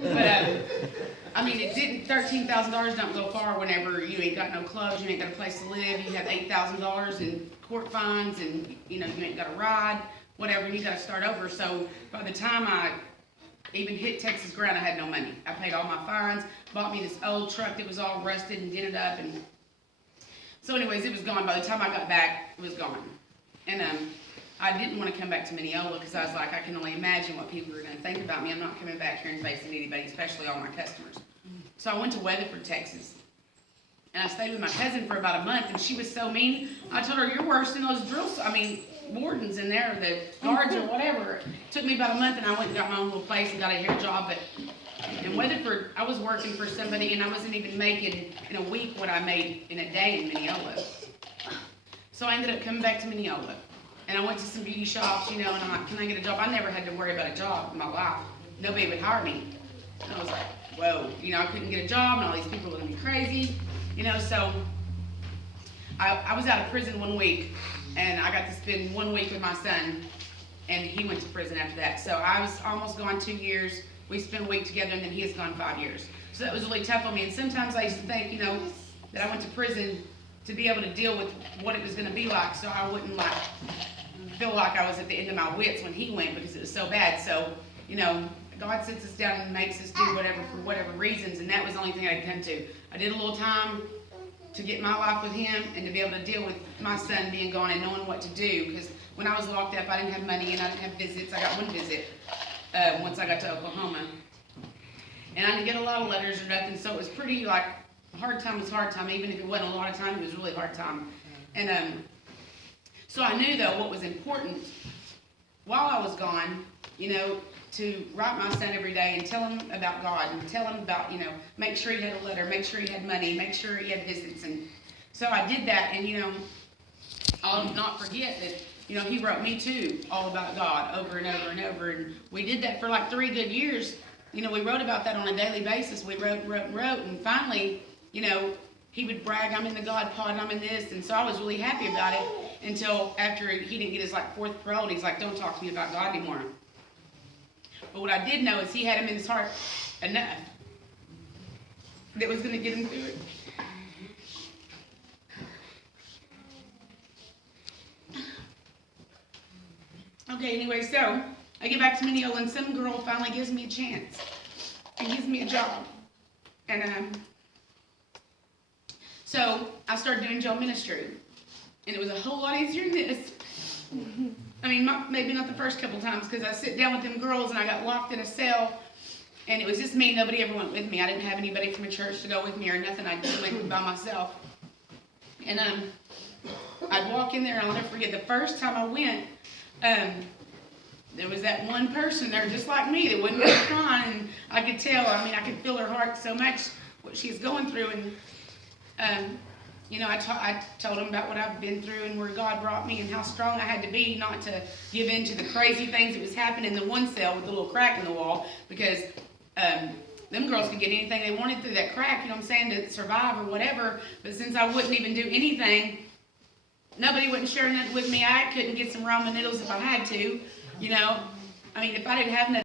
But, I mean, it didn't, $13,000 don't go far whenever you ain't got no clothes, you ain't got a place to live, you have $8,000 in court fines, and, you ain't got a ride, whatever, and you gotta start over. So by the time I even hit Texas ground, I had no money. I paid all my fines, bought me this old truck that was all rusted and dented up, and so anyways, it was gone. By the time I got back, it was gone. And I didn't want to come back to Mineola because I was like, I can only imagine what people are going to think about me. I'm not coming back here and facing anybody, especially all my customers. So I went to Weatherford, Texas. And I stayed with my cousin for about a month, and she was so mean. I told her, you're worse than those wardens in there, the guards or whatever. It took me about a month, and I went and got my own little place and got a hair job. But in Weatherford, I was working for somebody, and I wasn't even making in a week what I made in a day in Mineola. So I ended up coming back to Mineola. And I went to some beauty shops, and I'm like, can I get a job? I never had to worry about a job in my life. Nobody would hire me. And I was like, whoa, I couldn't get a job, and all these people looked at me crazy, so I was out of prison 1 week, and I got to spend 1 week with my son, and he went to prison after that. So I was almost gone 2 years. We spent a week together, and then he has gone 5 years. So that was really tough on me, and sometimes I used to think, that I went to prison to be able to deal with what it was going to be like, so I wouldn't feel like I was at the end of my wits when he went, because it was so bad. So, God sits us down and makes us do whatever for whatever reasons, and that was the only thing I could come to. I did a little time to get my life with him and to be able to deal with my son being gone and knowing what to do, because when I was locked up, I didn't have money and I didn't have visits. I got one visit once I got to Oklahoma, and I didn't get a lot of letters or nothing, so it was pretty hard time was hard time. Even if it wasn't a lot of time, it was really hard time. And so I knew, though, what was important while I was gone, to write my son every day and tell him about God and tell him about, make sure he had a letter, make sure he had money, make sure he had visits. And so I did that, and, I'll not forget that, he wrote me too, all about God over and over and over. And we did that for 3 good years. We wrote about that on a daily basis. We wrote, and finally, he would brag, I'm in the God pod, and I'm in this. And so I was really happy about it until after he didn't get his 4th parole. And he's like, don't talk to me about God anymore. But what I did know is he had him in his heart enough that was going to get him through it. Okay, anyway, so I get back to Mineola, and some girl finally gives me a chance and gives me a job. And so I started doing jail ministry, and it was a whole lot easier than this. I mean, maybe not the first couple times, because I sit down with them girls and I got locked in a cell, and it was just me. Nobody ever went with me. I didn't have anybody from a church to go with me or nothing. I just went by myself. And I'd walk in there, and I'll never forget the first time I went. There was that one person there just like me that wasn't crying, and I could tell. I mean, I could feel her heart so much, what she's going through. And I told him about what I've been through and where God brought me and how strong I had to be not to give in to the crazy things that was happening in the one cell with the little crack in the wall, because them girls could get anything they wanted through that crack, to survive or whatever. But since I wouldn't even do anything, nobody wouldn't share nothing with me. I couldn't get some ramen noodles if I had to, I mean, if I didn't have nothing.